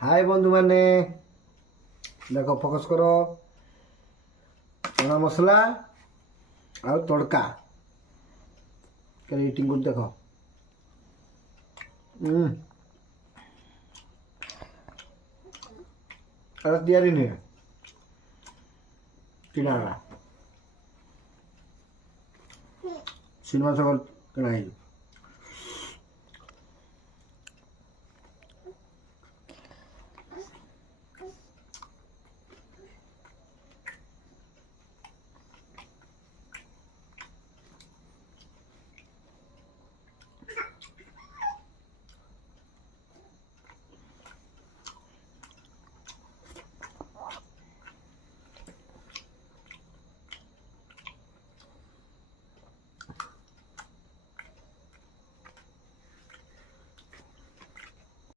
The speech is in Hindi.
हाय बंधु मैंने देख फोकस करो चना मसला और तड़का इटिंग कर देख तैयारी नहीं किना सिनेमा सकल किना